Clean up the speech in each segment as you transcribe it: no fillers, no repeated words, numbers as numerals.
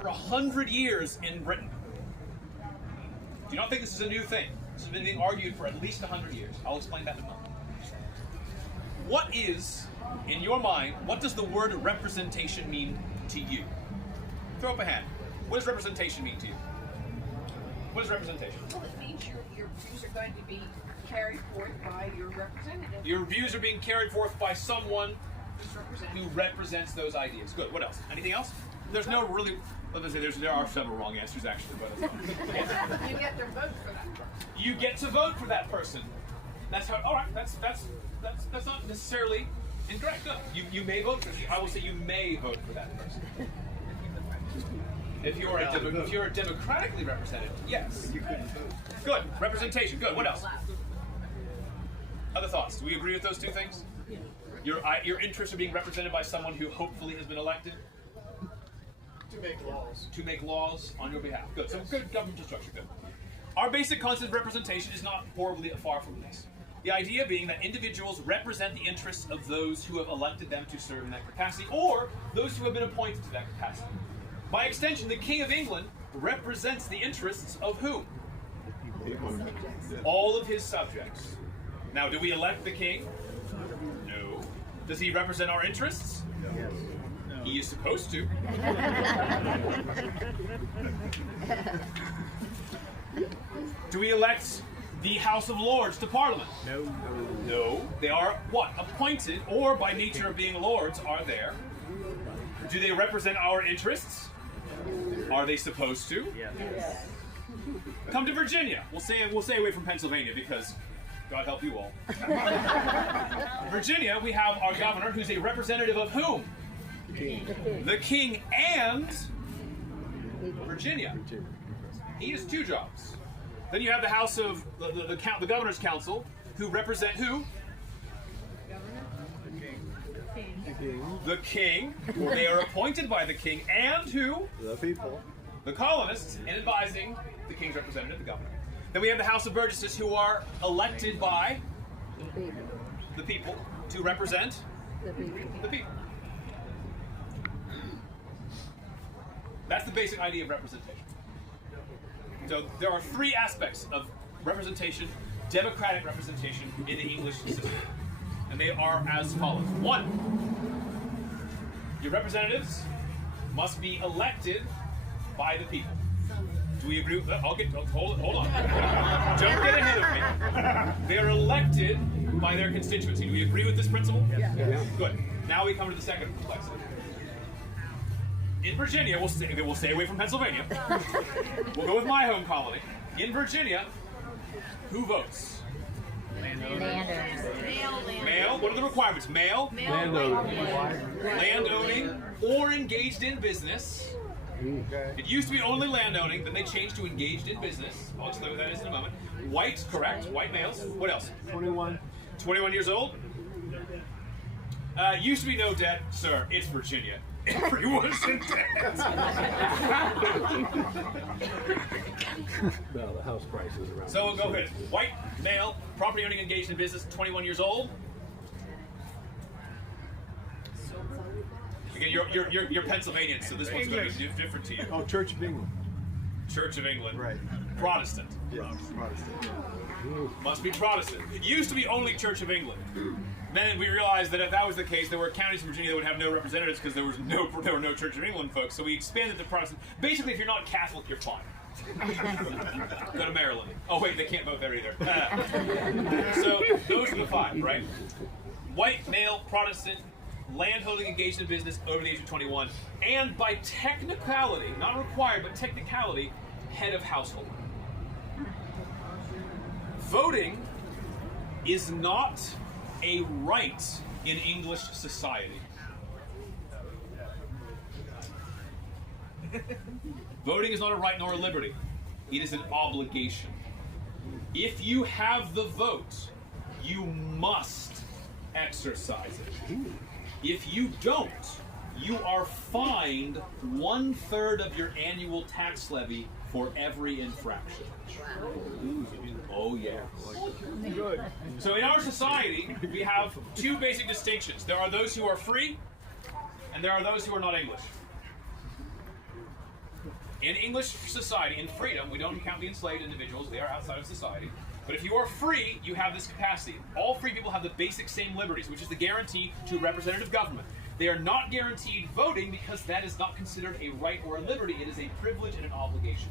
for 100 years in Britain. Do you not think this is a new thing? This has been being argued for at least 100 years. I'll explain that in a moment. What is, in your mind, what does the word representation mean to you? Throw up a hand. What does representation mean to you? What is representation? Well, it means your views are going to be carried forth by your representative. Your views are being carried forth by someone who represents those ideas. Good. What else? Anything else? There's no really. Let me say there are several wrong answers actually, but You get to vote for that person. You get to vote for that person. That's how. All right. That's not necessarily incorrect. No. You may vote for. I will say you may vote for that person. If you're a democratically represented, yes. Good. Representation. Good. What else? Other thoughts? Do we agree with those two things? Your interests are being represented by someone who hopefully has been elected To make laws. to make laws on your behalf. Good. So good governmental structure. Good. Our basic concept of representation is not horribly far from this. The idea being that individuals represent the interests of those who have elected them to serve in that capacity, or those who have been appointed to that capacity. By extension, the King of England represents the interests of whom? All of his subjects. Now, do we elect the king? No. Does he represent our interests? Yes. He is supposed to. Do we elect the House of Lords to Parliament? No. No. They are what? Appointed, or by nature of being lords, are there. Do they represent our interests? Are they supposed to? Yes. Come to Virginia. We'll stay away from Pennsylvania because God help you all. Virginia, we have our governor who's a representative of whom? The king and Virginia. He has two jobs. Then you have the House of the Governor's Council, who represent who? The king. They are appointed by the king and who? The people. The colonists, in advising the king's representative, the governor. Then we have the House of Burgesses, who are elected by the people to represent the people. That's the basic idea of representation. So there are three aspects of representation, democratic representation, in the English system. And they are as follows. One, your representatives must be elected by the people. Do we agree with that? Hold on. Don't get ahead of me. They are elected by their constituency. Do we agree with this principle? Yes. Good. Now we come to the second complexity. In Virginia, we'll stay away from Pennsylvania. We'll go with my home colony. In Virginia, who votes? Male. What are the requirements? Male. Landowning or engaged in business. Okay. It used to be only landowning, then they changed to engaged in business. I'll explain what that is in a moment. White, correct. White males. What else? 21. 21 years old. Used to be no debt, sir. It's Virginia. Everyone's in debt. No, the house price is around. So we'll go ahead. White, male, property owning, engaged in business, 21 years old. Again, you're Pennsylvanian, so this one's going to be different to you. Oh, Church of England. Church of England. Right. Protestant. Yes. Protestant. Must be Protestant. It used to be only Church of England. Then we realized that if that was the case, there were counties in Virginia that would have no representatives because there were no Church of England folks. So we expanded to Protestant. Basically, if you're not Catholic, you're fine. Go to Maryland. Oh wait, they can't vote there either. So those are the five, right? White, male, Protestant, landholding, engaged in business, over the age of 21, and by technicality, not required, but technicality, head of household. Voting is not a right in English society. Voting is not a right nor a liberty. It is an obligation. If you have the vote, you must exercise it. If you don't, you are fined 1/3 of your annual tax levy for every infraction. Oh yeah. Good. So in our society, we have two basic distinctions. There are those who are free, and there are those who are not English. In English society, in freedom, we don't count the enslaved individuals. They are outside of society. But if you are free, you have this capacity. All free people have the basic same liberties, which is the guarantee to representative government. They are not guaranteed voting because that is not considered a right or a liberty. It is a privilege and an obligation.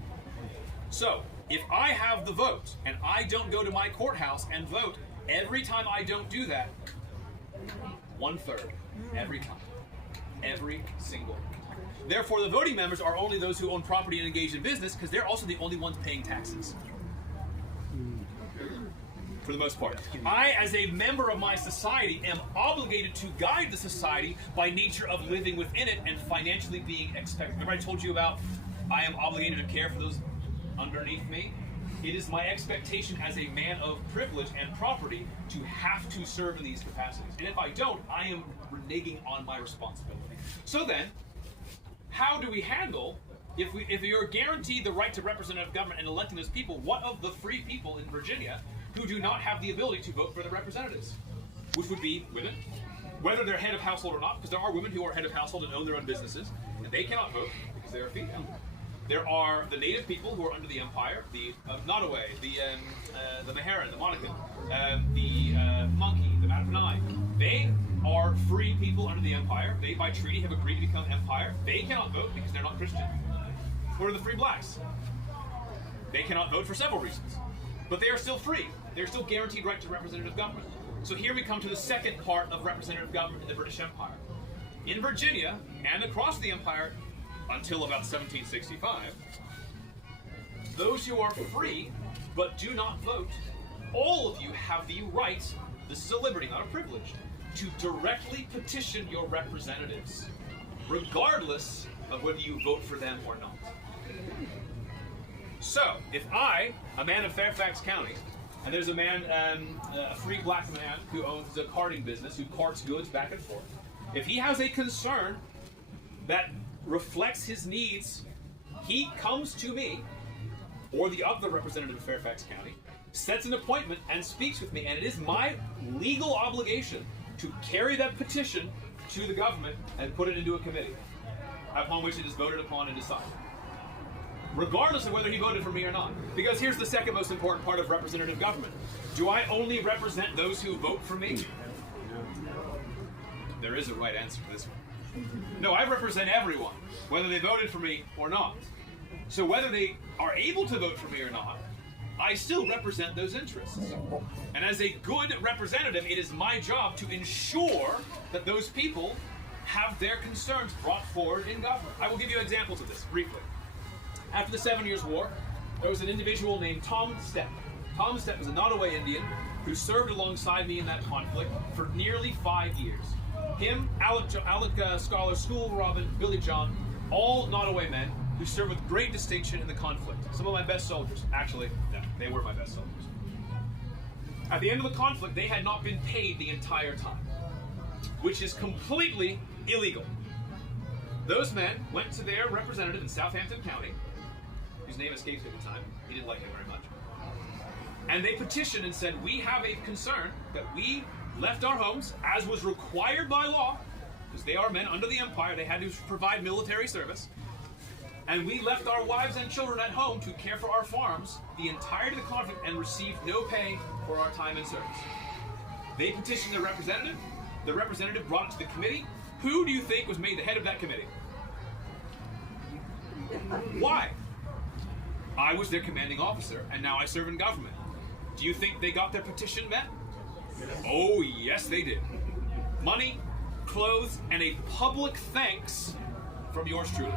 So, if I have the vote and I don't go to my courthouse and vote, every time I don't do that, 1/3. Every time. Every single time. Therefore, the voting members are only those who own property and engage in business because they're also the only ones paying taxes. For the most part. I, as a member of my society, am obligated to guide the society by nature of living within it and financially being expected. Remember I told you about I am obligated to care for those underneath me? It is my expectation as a man of privilege and property to have to serve in these capacities. And if I don't, I am reneging on my responsibility. So then, how do we handle, if you're guaranteed the right to representative government and electing those people, what of the free people in Virginia who do not have the ability to vote for their representatives, which would be women, whether they're head of household or not, because there are women who are head of household and own their own businesses, and they cannot vote because they are female. There are the native people who are under the empire, the Nottoway, the Meharan, the Monacan, the Monkey, the Mattaponi. They are free people under the empire. They, by treaty, have agreed to become empire. They cannot vote because they're not Christian. What are the free blacks? They cannot vote for several reasons. But they are still free. They're still guaranteed right to representative government. So here we come to the second part of representative government in the British Empire. In Virginia, and across the empire, until about 1765, those who are free but do not vote, all of you have the right, this is a liberty, not a privilege, to directly petition your representatives, regardless of whether you vote for them or not. So, if I, a man of Fairfax County, and there's a man, a free black man who owns a carting business, who carts goods back and forth, if he has a concern that reflects his needs, he comes to me, or the other representative of Fairfax County, sets an appointment and speaks with me, and it is my legal obligation to carry that petition to the government and put it into a committee, upon which it is voted upon and decided. Regardless of whether he voted for me or not. Because here's the second most important part of representative government. Do I only represent those who vote for me? There is a right answer to this one. No, I represent everyone, whether they voted for me or not. So whether they are able to vote for me or not, I still represent those interests. And as a good representative, it is my job to ensure that those people have their concerns brought forward in government. I will give you examples of this briefly. After the 7 Years' War, there was an individual named Tom Stepp. Tom Stepp was a Nottoway Indian who served alongside me in that conflict for nearly 5 years. Him, Alec Scholar, School Robin, Billy John, all Nottoway men who served with great distinction in the conflict. Some of my best soldiers. Actually, no, they were my best soldiers. At the end of the conflict, they had not been paid the entire time, which is completely illegal. Those men went to their representative in Southampton County, whose name escapes me at the time. He didn't like him very much. And they petitioned and said, we have a concern that we left our homes, as was required by law, because they are men under the empire, they had to provide military service, and we left our wives and children at home to care for our farms the entirety of the conflict and received no pay for our time in service. They petitioned their representative. The representative brought it to the committee. Who do you think was made the head of that committee? Why? I was their commanding officer, and now I serve in government. Do you think they got their petition met? Oh, yes, they did. Money, clothes, and a public thanks from yours truly.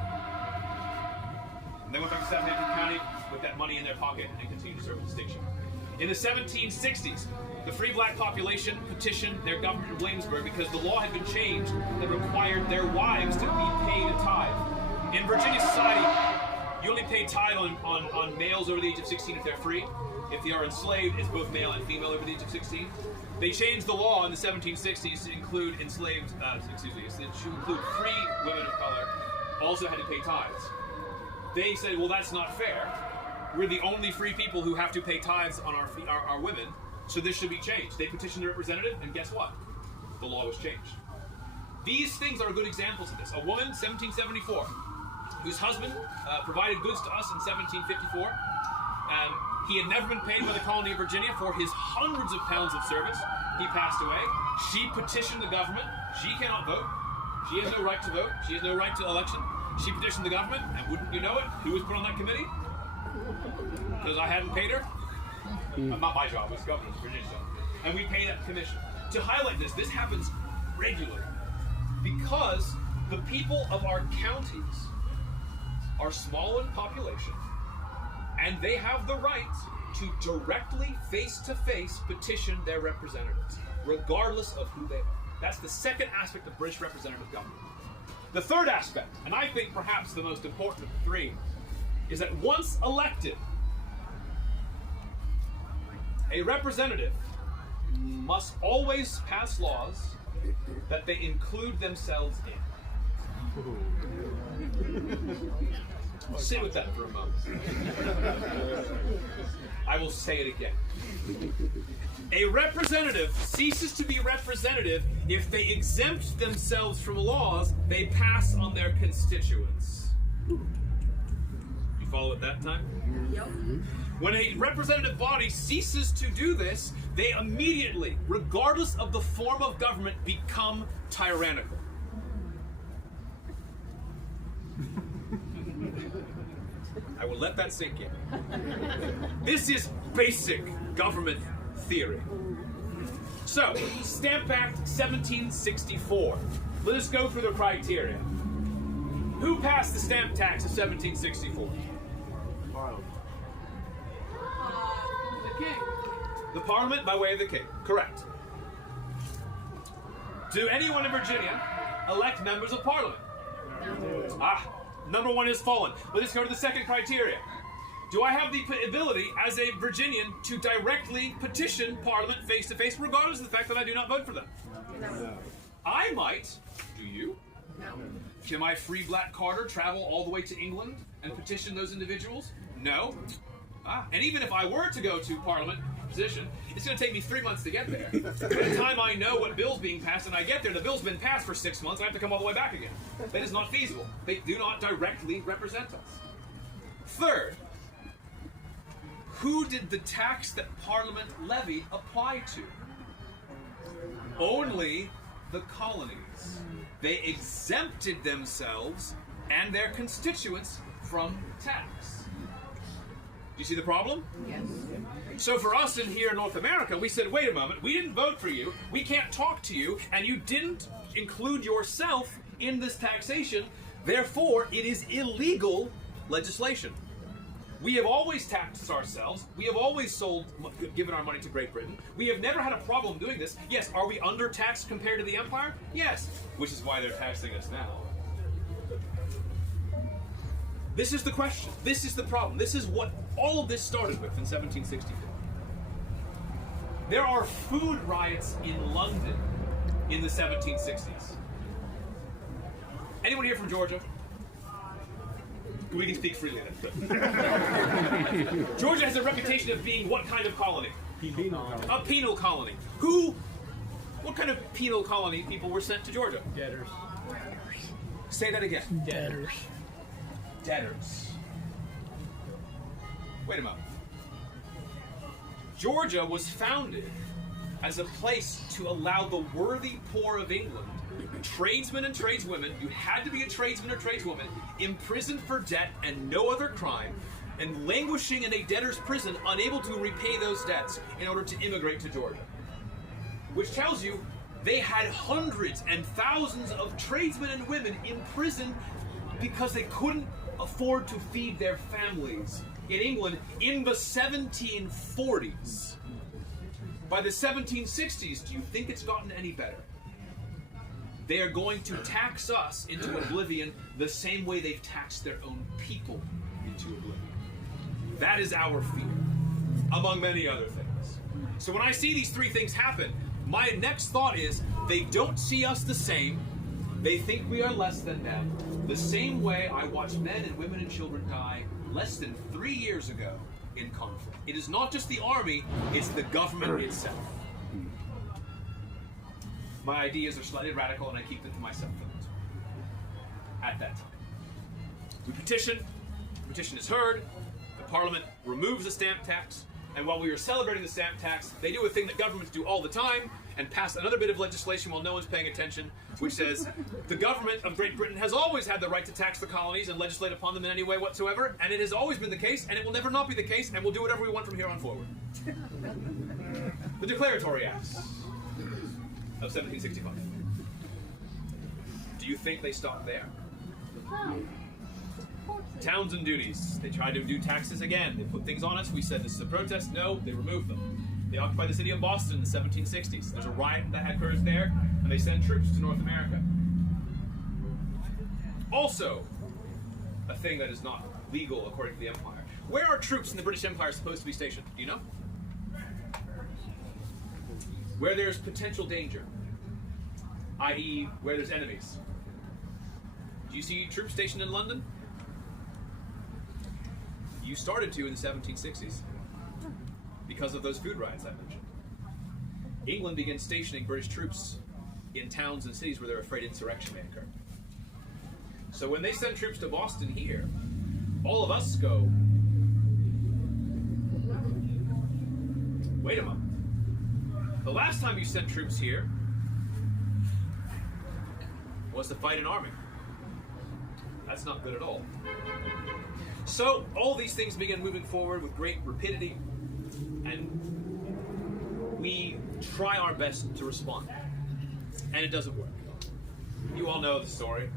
And they went back to Southampton County with that money in their pocket and continued to serve with distinction. In the 1760s, the free black population petitioned their government in Williamsburg because the law had been changed that required their wives to be paid a tithe. In Virginia society, you only pay tithe on males over the age of 16 if they're free. If they are enslaved, it's both male and female over the age of 16. They changed the law in the 1760s to include to include free women of color also had to pay tithes. They said, well, that's not fair. We're the only free people who have to pay tithes on our women, so this should be changed. They petitioned the representative, and guess what? The law was changed. These things are good examples of this. A woman, 1774, whose husband provided goods to us in 1754. He had never been paid by the colony of Virginia for his hundreds of pounds of service. He passed away. She petitioned the government. She cannot vote. She has no right to vote. She has no right to election. She petitioned the government, and wouldn't you know it, who was put on that committee? Because I hadn't paid her. Not my job, it was governor's, Virginia's job. And we pay that commission. To highlight this happens regularly. Because the people of our counties are small in population, and they have the right to directly, face-to-face, petition their representatives, regardless of who they are. That's the second aspect of British representative government. The third aspect, and I think perhaps the most important of the three, is that once elected, a representative must always pass laws that they include themselves in. Sit with that for a moment. I will say it again. A representative ceases to be representative if they exempt themselves from laws they pass on their constituents. You follow it that time? Yep. When a representative body ceases to do this, they immediately, regardless of the form of government, become tyrannical. I will let that sink in. This is basic government theory. So, Stamp Act 1764. Let us go through the criteria. Who passed the Stamp Tax of 1764? Parliament. The king. The Parliament by way of the King. Correct. Do anyone in Virginia elect members of Parliament? Number one is fallen. Let us go to the second criteria. Do I have the ability as a Virginian to directly petition Parliament face-to-face, regardless of the fact that I do not vote for them? No. I might. Do you? No. Can my free black Carter travel all the way to England and petition those individuals? No. And even if I were to go to Parliament position, it's going to take me 3 months to get there. By the time I know what bill's being passed and I get there, the bill's been passed for 6 months, and I have to come all the way back again. That is not feasible. They do not directly represent us. Third, who did the tax that Parliament levied apply to? Only the colonies. They exempted themselves and their constituents from tax. Do you see the problem? Yes. So for us in here in North America, we said, wait a moment, we didn't vote for you, we can't talk to you, and you didn't include yourself in this taxation, therefore it is illegal legislation. We have always taxed ourselves. We have always given our money to Great Britain. We have never had a problem doing this. Yes, are we undertaxed compared to the Empire? Yes, which is why they're taxing us now. This is the question. This is the problem. This is what all of this started with in 1764. There are food riots in London in the 1760s. Anyone here from Georgia? We can speak freely then. Georgia has a reputation of being what kind of colony? A penal colony. What kind of penal colony people were sent to Georgia? Debtors. Say that again. Debtors. Debtors. Wait a moment. Georgia was founded as a place to allow the worthy poor of England, tradesmen and tradeswomen, you had to be a tradesman or tradeswoman, imprisoned for debt and no other crime, and languishing in a debtor's prison, unable to repay those debts in order to immigrate to Georgia. Which tells you they had hundreds and thousands of tradesmen and women imprisoned because they couldn't afford to feed their families in England in the 1740s. By the 1760s, do you think it's gotten any better? They are going to tax us into oblivion the same way they've taxed their own people into oblivion. That is our fear, among many other things. So when I see these three things happen, my next thought is, they don't see us the same. They think we are less than them. The same way I watched men and women and children die less than 3 years ago in conflict. It is not just the army, it's the government itself. My ideas are slightly radical and I keep them to myself at that time. We petition, the petition is heard, the Parliament removes the stamp tax, and while we are celebrating the stamp tax, they do a thing that governments do all the time, and pass another bit of legislation while no one's paying attention, which says the government of Great Britain has always had the right to tax the colonies and legislate upon them in any way whatsoever, and it has always been the case, and it will never not be the case, and we'll do whatever we want from here on forward. The Declaratory Acts of 1765. Do you think they stopped there? Towns and duties. They tried to do taxes again. They put things on us. We said this is a protest. No, they removed them. They occupied the city of Boston in the 1760s. There's a riot that occurs there, and they send troops to North America. Also, a thing that is not legal according to the Empire. Where are troops in the British Empire supposed to be stationed? Do you know? Where there's potential danger, i.e., where there's enemies. Do you see troops stationed in London? You started to in the 1760s because of those food riots I mentioned. England began stationing British troops in towns and cities where they're afraid insurrection may occur. So when they send troops to Boston here, all of us go, wait a moment. The last time you sent troops here was to fight an army. That's not good at all. So all these things began moving forward with great rapidity, and we try our best to respond. And it doesn't work. You all know the story.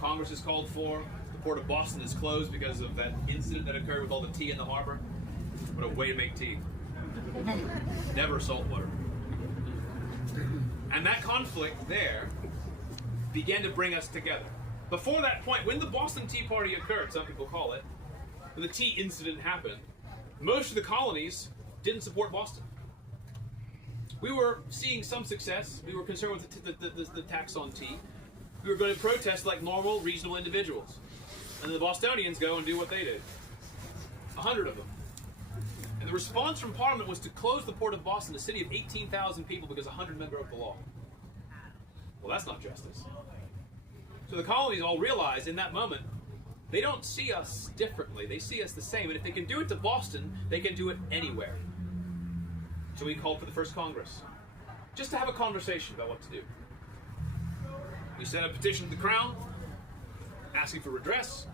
Congress is called for. The port of Boston is closed because of that incident that occurred with all the tea in the harbor. What a way to make tea. Never salt water. And that conflict there began to bring us together. Before that point, when the Boston Tea Party occurred, some people call it, when the tea incident happened, most of the colonies didn't support Boston. We were seeing some success. We were concerned with the tax on tea. We were going to protest like normal, reasonable individuals. And the Bostonians go and do what they did. 100 of them. And the response from Parliament was to close the port of Boston, a city of 18,000 people, because 100 men broke the law. Well, that's not justice. So the colonies all realized in that moment, they don't see us differently. They see us the same. And if they can do it to Boston, they can do it anywhere. So we called for the first Congress, just to have a conversation about what to do. We sent a petition to the Crown, asking for redress.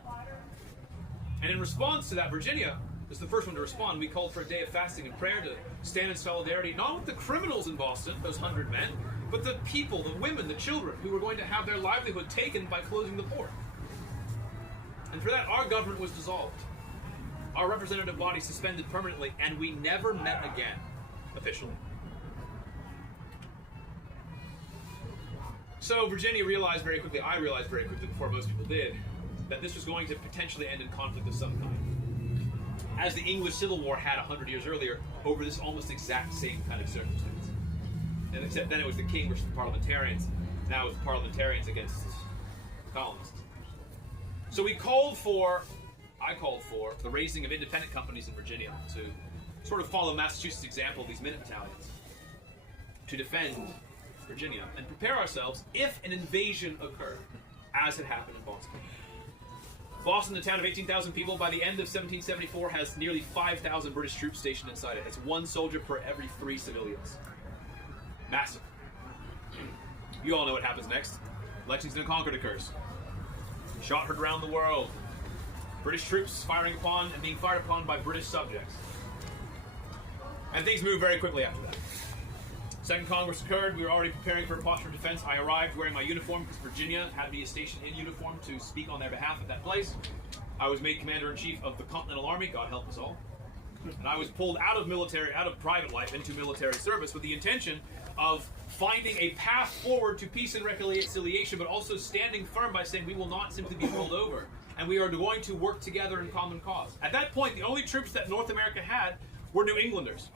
And in response to that, Virginia was the first one to respond. We called for a day of fasting and prayer to stand in solidarity, not with the criminals in Boston, those 100 men, but the people, the women, the children, who were going to have their livelihood taken by closing the port. And for that, our government was dissolved. Our representative body suspended permanently, and we never met again, officially. So Virginia realized very quickly, I realized very quickly before most people did, that this was going to potentially end in conflict of some kind. As the English Civil War had 100 years earlier, over this almost exact same kind of circumstance. And except then it was the king versus the parliamentarians. Now it's the parliamentarians against the colonists. So I called for the raising of independent companies in Virginia to sort of follow Massachusetts' example of these minute battalions, to defend Virginia and prepare ourselves if an invasion occurred, as had happened in Boston. Boston, a town of 18,000 people, by the end of 1774 has nearly 5,000 British troops stationed inside it. It's one soldier per every 3 civilians. Massive. You all know what happens next. Lexington and Concord occurs. Shot heard around the world. British troops firing upon and being fired upon by British subjects. And things move very quickly after that. Second Congress occurred. We were already preparing for a posture of defense. I arrived wearing my uniform because Virginia had me stationed in uniform to speak on their behalf at that place. I was made Commander-in-Chief of the Continental Army, God help us all. And I was pulled out of private life into military service with the intention of finding a path forward to peace and reconciliation, but also standing firm by saying we will not simply be rolled over, and we are going to work together in common cause. At that point, the only troops that North America had were New Englanders.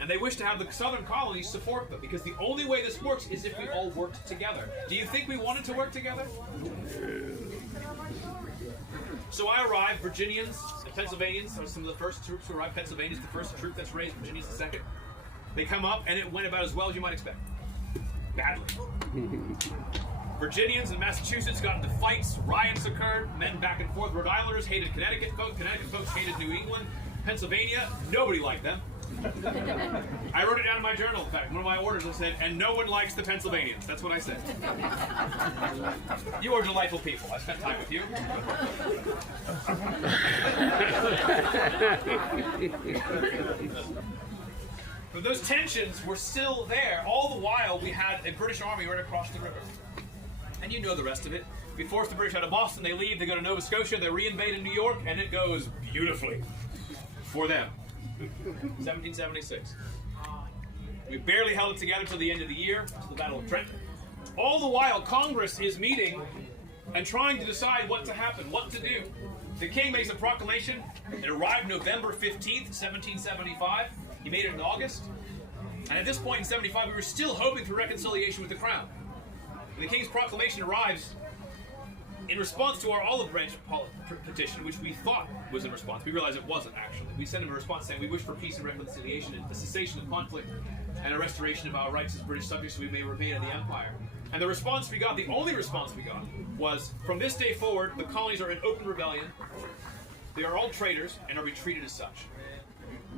And they wished to have the southern colonies support them, because the only way this works is if we all worked together. Do you think we wanted to work together? So I arrived. Virginians and Pennsylvanians are some of the first troops who arrived. Pennsylvania's the first troop that's raised. Virginia's the second. They come up, and it went about as well as you might expect. Badly. Virginians and Massachusetts got into fights, riots occurred, men back and forth. Rhode Islanders hated Connecticut folks hated New England. Pennsylvania, nobody liked them. I wrote it down in my journal, in fact. One of my orders I said, and no one likes the Pennsylvanians. That's what I said. You are delightful people. I spent time with you. But those tensions were still there. All the while, we had a British army right across the river. And you know the rest of it. We forced the British out of Boston. They leave. They go to Nova Scotia. They reinvade in New York. And it goes beautifully for them. 1776. We barely held it together until the end of the year, to the Battle of Trenton. All the while, Congress is meeting and trying to decide what to happen, what to do. The king makes a proclamation. It arrived November 15th, 1775. He made it in August. And at this point in 75, we were still hoping for reconciliation with the crown. When the king's proclamation arrives, in response to our olive branch petition, which we thought was in response, we realized it wasn't actually. We sent him a response saying we wish for peace and reconciliation and the cessation of conflict and a restoration of our rights as British subjects so we may remain in the empire. And the response we got, the only response we got, was from this day forward, the colonies are in open rebellion. They are all traitors and are be treated as such.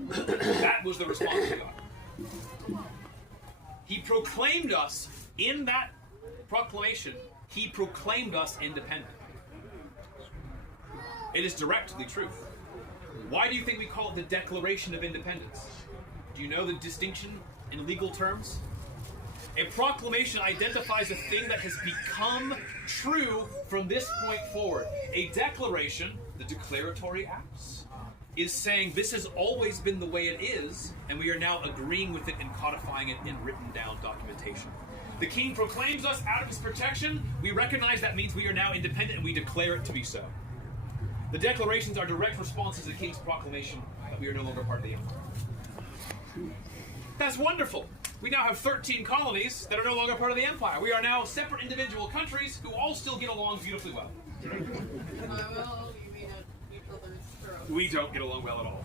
That was the response we got. He proclaimed us in that proclamation. He proclaimed us independent. It is directly true. Why do you think we call it the Declaration of Independence? Do you know the distinction in legal terms? A proclamation identifies a thing that has become true from this point forward. A declaration, the declaratory acts, is saying this has always been the way it is, and we are now agreeing with it and codifying it in written down documentation. The king proclaims us out of his protection. We recognize that means we are now independent and we declare it to be so. The declarations are direct responses to the king's proclamation that we are no longer part of the empire. That's wonderful. We now have 13 colonies that are no longer part of the empire. We are now separate individual countries who all still get along beautifully well. Well, you mean each other's throats. We don't get along well at all.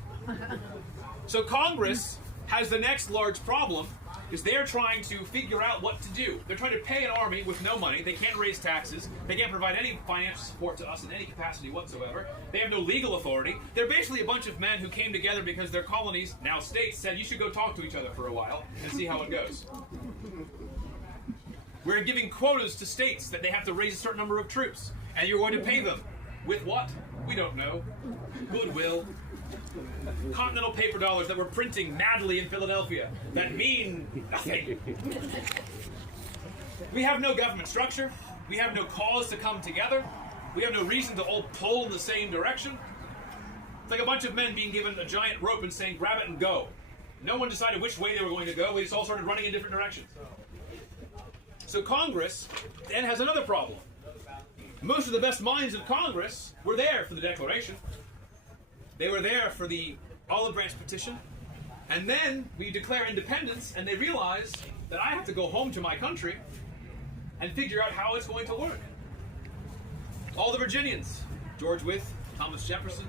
So Congress has the next large problem, is they're trying to figure out what to do. They're trying to pay an army with no money. They can't raise taxes. They can't provide any financial support to us in any capacity whatsoever. They have no legal authority. They're basically a bunch of men who came together because their colonies, now states, said you should go talk to each other for a while and see how it goes. We're giving quotas to states that they have to raise a certain number of troops. And you're going to pay them. With what? We don't know. Goodwill. Continental paper dollars that we're printing madly in Philadelphia that mean nothing. We have no government structure. We have no cause to come together. We have no reason to all pull in the same direction. It's like a bunch of men being given a giant rope and saying, grab it and go. No one decided which way they were going to go. We just all started running in different directions. So Congress then has another problem. Most of the best minds of Congress were there for the Declaration. They were there for the olive branch petition. And then we declare independence, and they realize that I have to go home to my country and figure out how it's going to work. All the Virginians, George Wythe, Thomas Jefferson,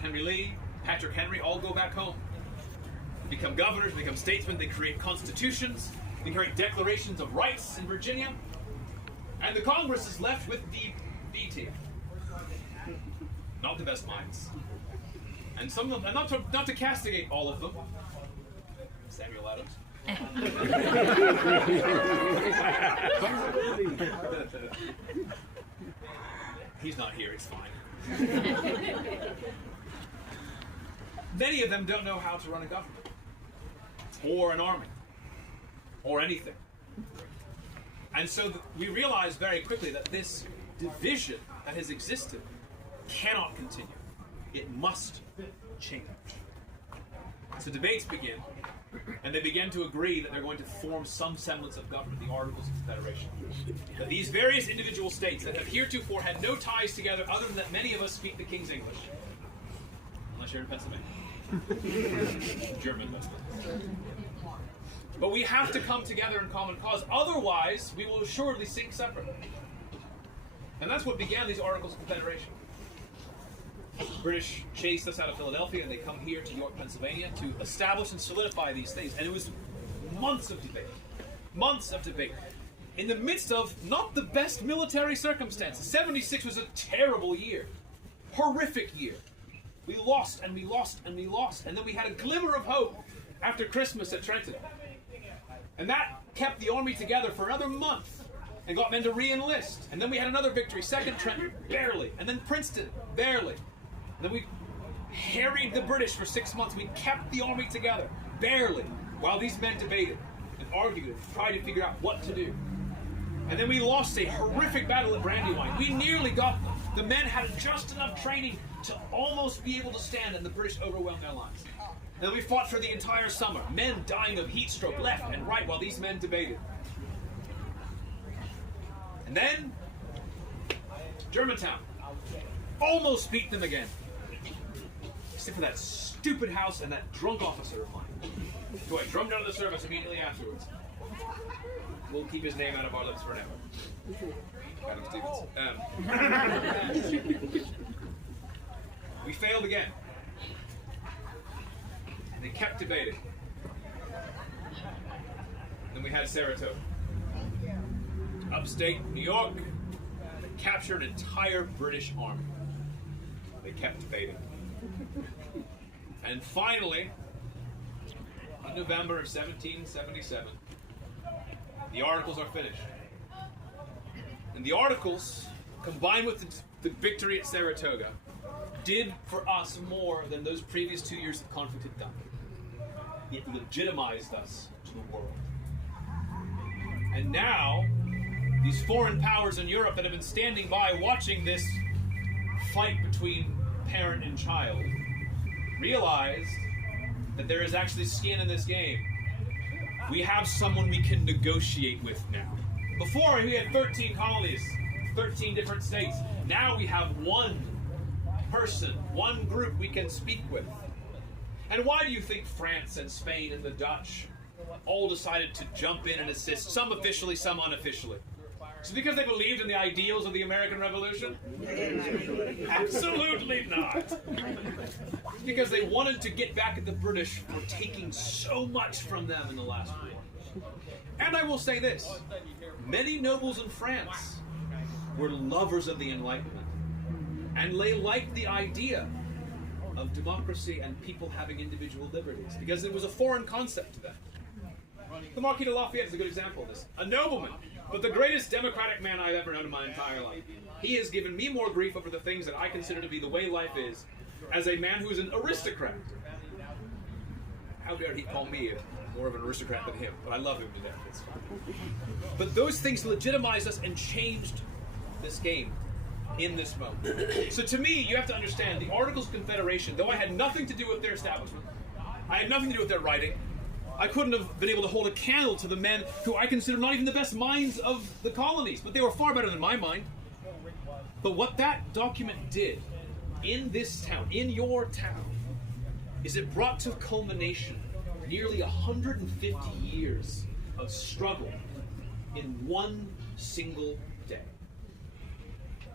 Henry Lee, Patrick Henry, all go back home. They become governors, they become statesmen, they create constitutions, they create declarations of rights in Virginia. And the Congress is left with the B team. Not the best minds. And some of them, and not to castigate all of them, Samuel Adams. He's not here, he's fine. Many of them don't know how to run a government, or an army, or anything. And so we realize very quickly that this division that has existed cannot continue. It must change. So debates begin, and they begin to agree that they're going to form some semblance of government, the Articles of Confederation. That these various individual states that have heretofore had no ties together other than that many of us speak the King's English. Unless you're in Pennsylvania. German, mostly. But we have to come together in common cause, otherwise we will assuredly sink separately. And that's what began these Articles of Confederation. The British chased us out of Philadelphia, and they come here to York, Pennsylvania, to establish and solidify these things. And it was months of debate. Months of debate. in the midst of not the best military circumstances. 76 was a terrible year. Horrific year. We lost and we lost and we lost. And then we had a glimmer of hope after Christmas at Trenton. And that kept the army together for another month and got men to re-enlist. And then we had another victory. Second Trenton, barely. And then Princeton, barely. And then we harried the British for 6 months. We kept the army together, barely, while these men debated and argued and tried to figure out what to do. And then we lost a horrific battle at Brandywine. We nearly got them. The men had just enough training to almost be able to stand, and the British overwhelmed their lines. And then we fought for the entire summer, men dying of heat stroke left and right while these men debated. And then, Germantown. Almost beat them again. Except for that stupid house and that drunk officer of mine, who I drummed out of the service immediately afterwards. We'll keep his name out of our lips for now. Adam Stevens. We failed again. They kept debating. Then we had Saratoga. Upstate New York. They captured an entire British army. They kept debating. And finally, in November of 1777, the Articles are finished. And the Articles, combined with the victory at Saratoga, did for us more than those previous 2 years of conflict had done. It legitimized us to the world. And now, these foreign powers in Europe that have been standing by watching this fight between parent and child realized that there is actually skin in this game. We have someone we can negotiate with now. Before, we had 13 colonies, 13 different states. Now we have one person, one group we can speak with. And why do you think France and Spain and the Dutch all decided to jump in and assist, some officially, some unofficially? Is it because they believed in the ideals of the American Revolution? Absolutely not. It's because they wanted to get back at the British for taking so much from them in the last war. And I will say this, many nobles in France were lovers of the Enlightenment, and they liked the idea of democracy and people having individual liberties, because it was a foreign concept to them. The Marquis de Lafayette is a good example of this. A nobleman, but the greatest democratic man I've ever known in my entire life. He has given me more grief over the things that I consider to be the way life is, as a man who is an aristocrat. How dare he call me more of an aristocrat than him, but I love him to death. It's fine. But those things legitimized us and changed this game in this moment. So to me, you have to understand, the Articles of Confederation, though I had nothing to do with their establishment, I had nothing to do with their writing, I couldn't have been able to hold a candle to the men who I consider not even the best minds of the colonies, but they were far better than my mind. But what that document did in this town, in your town, is it brought to culmination nearly 150 years of struggle in one single day.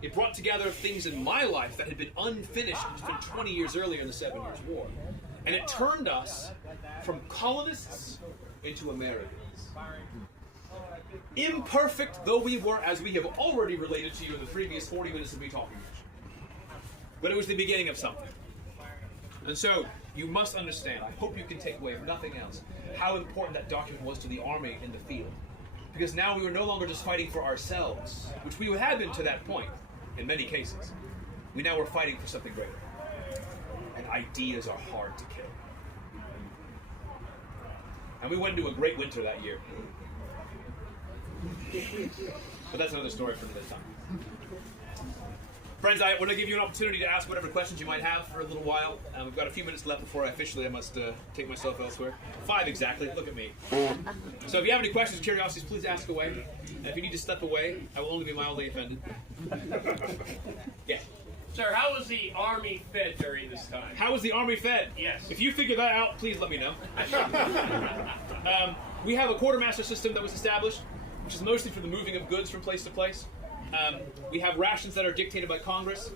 It brought together things in my life that had been unfinished from 20 years earlier in the 7 Years' War. And it turned us from colonists into Americans. Imperfect though we were, as we have already related to you in the previous 40 minutes of me talking. But it was the beginning of something. And so, you must understand, I hope you can take away, if nothing else, how important that document was to the army in the field. Because now we were no longer just fighting for ourselves, which we had been to that point, in many cases. We now were fighting for something greater. And ideas are hard to kill. And we went into a great winter that year. But that's another story for another time. Friends, I want to give you an opportunity to ask whatever questions you might have for a little while. We've got a few minutes left before I must take myself elsewhere. 5 exactly, look at me. So if you have any questions or curiosities, please ask away. And if you need to step away, I will only be mildly offended. Yeah. Sir, how was the Army fed during this time? How was the Army fed? Yes. If you figure that out, please let me know. We have a quartermaster system that was established, which is mostly for the moving of goods from place to place. We have rations that are dictated by Congress,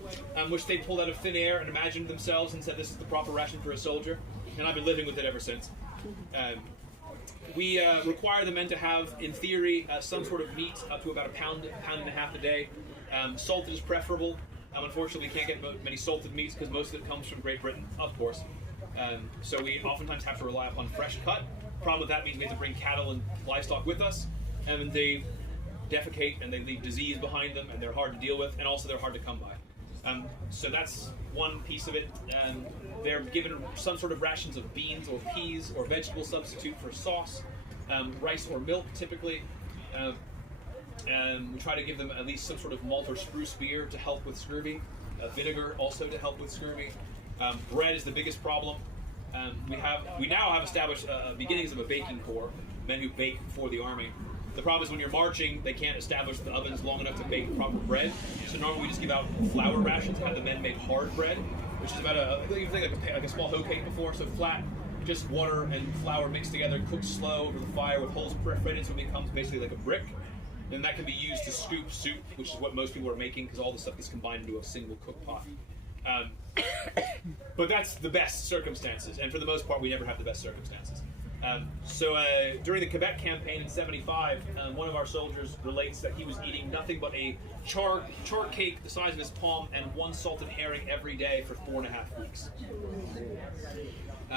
which they pulled out of thin air and imagined themselves and said this is the proper ration for a soldier. And I've been living with it ever since. We require the men to have, in theory, some sort of meat up to about a pound and a half a day. Salted is preferable. Unfortunately, we can't get many salted meats because most of it comes from Great Britain, of course. So we oftentimes have to rely upon fresh cut. Problem with that means we have to bring cattle and livestock with us, and they defecate and they leave disease behind them, and they're hard to deal with, and also they're hard to come by. So that's one piece of it. They're given some sort of rations of beans or peas or vegetable substitute for sauce, rice or milk typically. And we try to give them at least some sort of malt or spruce beer to help with scurvy. Vinegar also to help with scurvy. Bread is the biggest problem. We now have established beginnings of a baking corps, men who bake for the army. The problem is when you're marching, they can't establish the ovens long enough to bake proper bread. So normally we just give out flour rations, have the men make hard bread, which is about you think like a small hoe cake before, so flat, just water and flour mixed together, cooked slow over the fire with holes threaded so it becomes basically like a brick. And that can be used to scoop soup, which is what most people are making because all the stuff is combined into a single cook pot. But that's the best circumstances, and for the most part, we never have the best circumstances. So during the Quebec campaign in '75, one of our soldiers relates that he was eating nothing but a char cake the size of his palm and one salted herring every day for 4.5 weeks,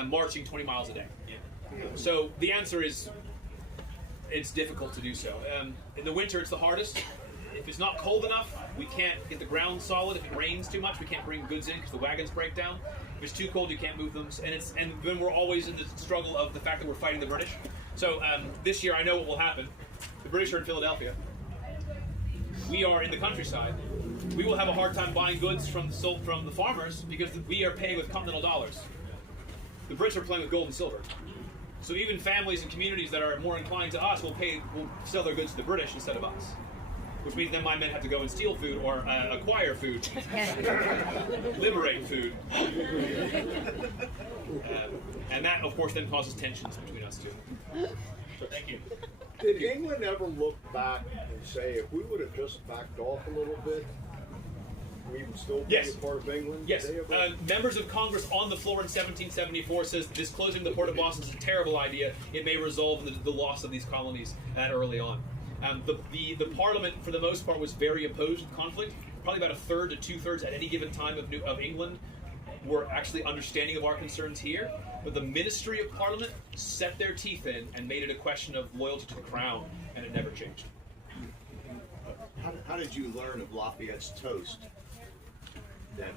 marching 20 miles a day. So the answer is, it's difficult to do so. In the winter, it's the hardest. If it's not cold enough, we can't get the ground solid. If it rains too much, we can't bring goods in because the wagons break down. If it's too cold, you can't move them. And then we're always in the struggle of the fact that we're fighting the British. So this year, I know what will happen. The British are in Philadelphia. We are in the countryside. We will have a hard time buying goods from the farmers because we are paying with continental dollars. The Brits are playing with gold and silver. So even families and communities that are more inclined to us will sell their goods to the British instead of us. Which means then my men have to go and steal food or acquire food, liberate food. And that, of course, then causes tensions between us two. So thank you. Did England ever look back and say, if we would have just backed off a little bit, we would still be a part of England? Yes. Members of Congress on the floor in 1774 says this closing the port of Boston is a terrible idea. It may resolve the loss of these colonies that early on. The Parliament, for the most part, was very opposed to the conflict. Probably about 1/3 to 2/3 at any given time of England were actually understanding of our concerns here. But the Ministry of Parliament set their teeth in and made it a question of loyalty to the Crown, and it never changed. How did you learn of Lafayette's toast that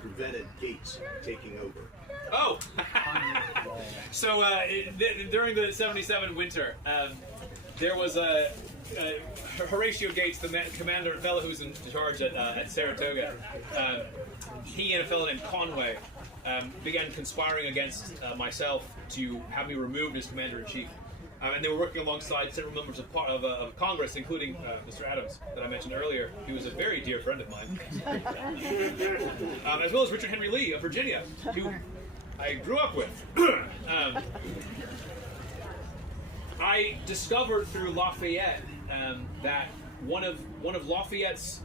prevented Gates taking over? Oh! So during the 77 winter, there was Horatio Gates, the commander, fellow who was in charge at Saratoga. He and a fellow named Conway began conspiring against myself to have me removed as commander-in-chief. And they were working alongside several members of Congress, including Mr. Adams, that I mentioned earlier. He was a very dear friend of mine. As well as Richard Henry Lee of Virginia, who I grew up with. I discovered through Lafayette that one of Lafayette's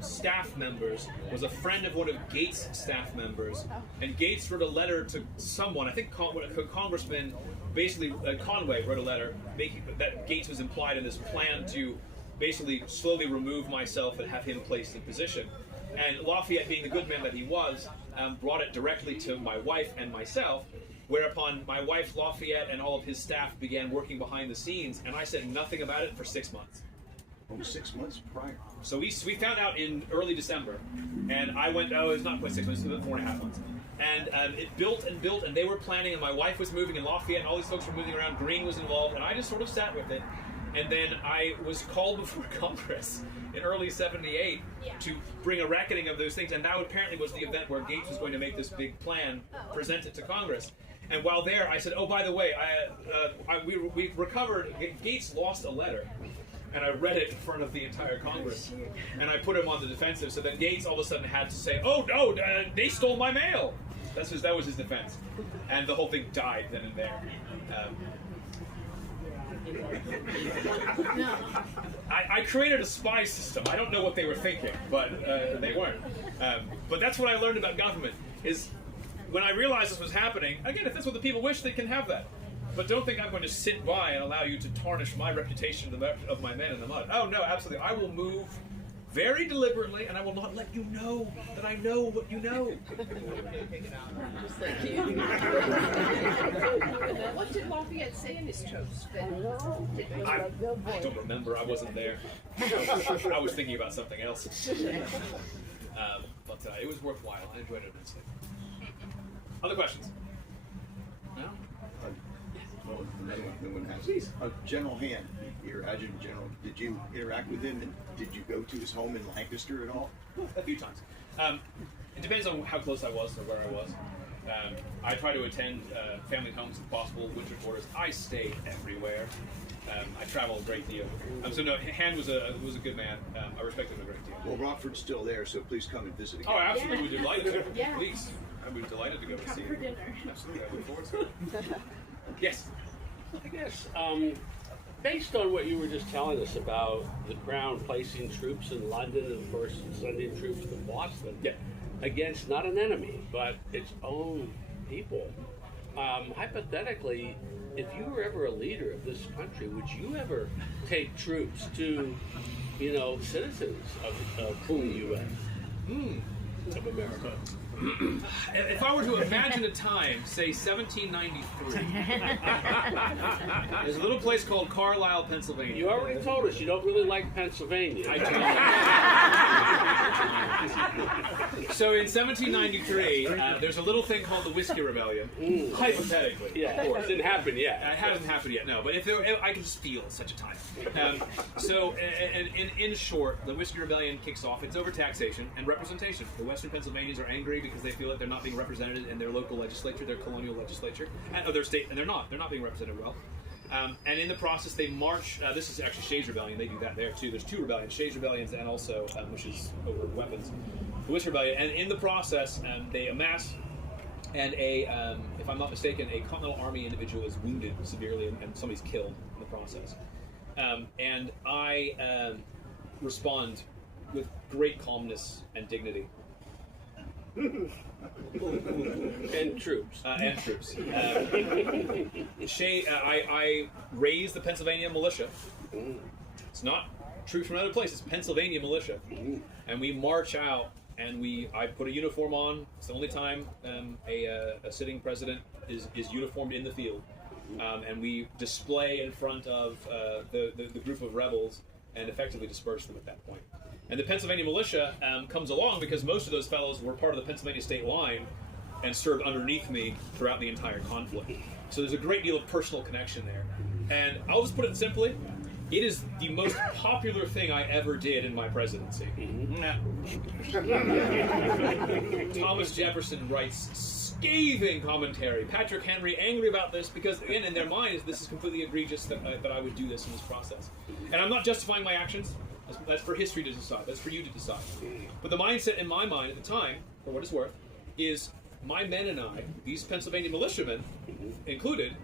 staff members was a friend of one of Gates' staff members, and Gates wrote a letter to someone. I think Congressman, basically Conway, wrote a letter making that Gates was implied in this plan to basically slowly remove myself and have him placed in position. And Lafayette, being the good man that he was, brought it directly to my wife and myself. Whereupon my wife, Lafayette, and all of his staff began working behind the scenes, and I said nothing about it for 6 months. Oh, 6 months prior. So we found out in early December, and I went, it was not quite 6 months, it was about 4.5 months. And it built and built, and they were planning, and my wife was moving, and Lafayette, and all these folks were moving around, Green was involved, and I just sort of sat with it. And then I was called before Congress in early '78 to bring a reckoning of those things, and that apparently was the event where Gates was going to make this big plan, present it to Congress. And while there, I said, oh, by the way, we recovered, Gates lost a letter. And I read it in front of the entire Congress. And I put him on the defensive. So then Gates all of a sudden had to say, oh, no, they stole my mail. That was his defense. And the whole thing died then and there. I created a spy system. I don't know what they were thinking, but they weren't. But that's what I learned about government, is when I realized this was happening, again, if that's what the people wish, they can have that. But don't think I'm going to sit by and allow you to tarnish my reputation of my men in the mud. Oh no, absolutely. I will move very deliberately, and I will not let you know that I know what you know. What did Lafayette say in his toast? I don't remember. I wasn't there. I was thinking about something else. But it was worthwhile. I enjoyed it immensely. Other questions? No? Well, no one has. General Hand, your adjutant general, did you interact with him, and did you go to his home in Lancaster at all? A few times. It depends on how close I was or where I was. I try to attend family homes if possible, winter quarters. I stay everywhere. I travel a great deal. So no, Hand was a good man. I respect him a great deal. Well, Rockford's still there, so please come and visit again. Oh, absolutely, we'd be delighted to. Yeah. Please, I'd be delighted to go and see for you. dinner. Absolutely, I look forward to it. Yes. I guess, based on what you were just telling us about the Crown placing troops in London and, of course, sending troops to Boston against not an enemy, but its own people, hypothetically, if you were ever a leader of this country, would you ever take troops to, citizens of the U.S., of America? If I were to imagine a time, say 1793, there's a little place called Carlisle, Pennsylvania. You already told us you don't really like Pennsylvania. I do. So in 1793, there's a little thing called the Whiskey Rebellion. Hypothetically, Yeah, of course. It didn't happen yet. It hasn't happened yet, no. But if I can just feel such a time. In short, the Whiskey Rebellion kicks off. It's over taxation and representation. The Western Pennsylvanians are angry because they feel that they're not being represented in their local legislature, their colonial legislature, and their state, and they're not being represented well. And in the process, they march. This is actually Shays' Rebellion. They do that there too. There's two rebellions: Shays' Rebellions, and also which is over weapons, the Whiskey Rebellion. And in the process, they amass, and if I'm not mistaken, a Continental Army individual is wounded severely, and somebody's killed in the process. And I respond with great calmness and dignity. And troops. I raise the Pennsylvania militia. It's not troops from another place. It's Pennsylvania militia, and we march out. And I put a uniform on. It's the only time a sitting president is uniformed in the field. And we display in front of the group of rebels and effectively disperse them at that point. And the Pennsylvania militia comes along because most of those fellows were part of the Pennsylvania state line and served underneath me throughout the entire conflict. So there's a great deal of personal connection there. And I'll just put it simply, it is the most popular thing I ever did in my presidency. Thomas Jefferson writes scathing commentary. Patrick Henry angry about this because, again, in their minds, this is completely egregious that I would do this in this process. And I'm not justifying my actions. That's for history to decide. That's for you to decide. But the mindset in my mind at the time, for what it's worth, is my men and I, these Pennsylvania militiamen included,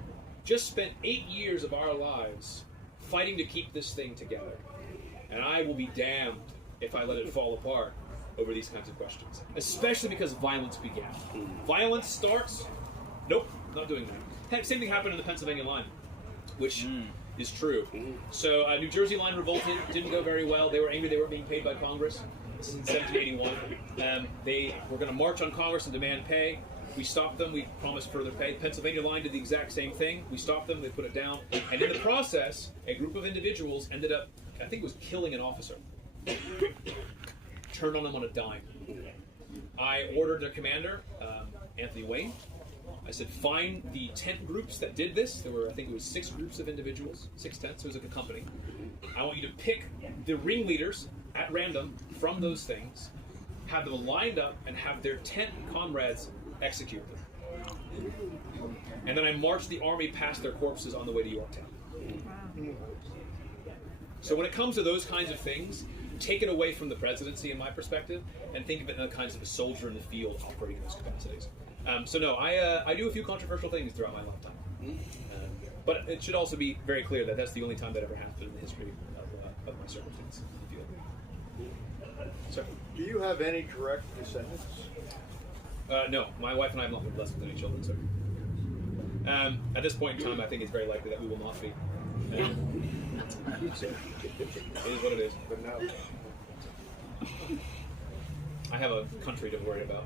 just spent 8 years of our lives fighting to keep this thing together. And I will be damned if I let it fall apart over these kinds of questions. Especially because violence began. Violence starts, nope, not doing that. Same thing happened in the Pennsylvania line, which is true. So New Jersey line revolted, didn't go very well. They were angry they weren't being paid by Congress. This is in 1781. They were going to march on Congress and demand pay. We stopped them. We promised further pay. The Pennsylvania line did the exact same thing. We stopped them. They put it down. And in the process, a group of individuals ended up, I think it was killing an officer. Turned on him on a dime. I ordered their commander, Anthony Wayne. I said, find the tent groups that did this. There were, I think it was 6 groups of individuals, 6 tents. It was like a company. I want you to pick the ringleaders at random from those things, have them lined up, and have their tent comrades execute them. And then I marched the army past their corpses on the way to Yorktown. So when it comes to those kinds of things, take it away from the presidency in my perspective, and think of it in the kinds of a soldier in the field operating in those capacities. So no, I do a few controversial things throughout my lifetime. But it should also be very clear that that's the only time that ever happened in the history of my circumstance in the field. So, Do you have any direct descendants? no, my wife and I have not been blessed with any children, sir. At this point in time, I think it's very likely that we will not be. So, it is what it is. But now, I have a country to worry about.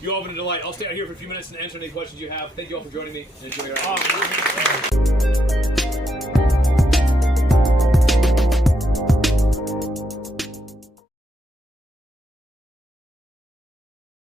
You all have been a delight. I'll stay out here for a few minutes and answer any questions you have. Thank you all for joining me. And enjoy your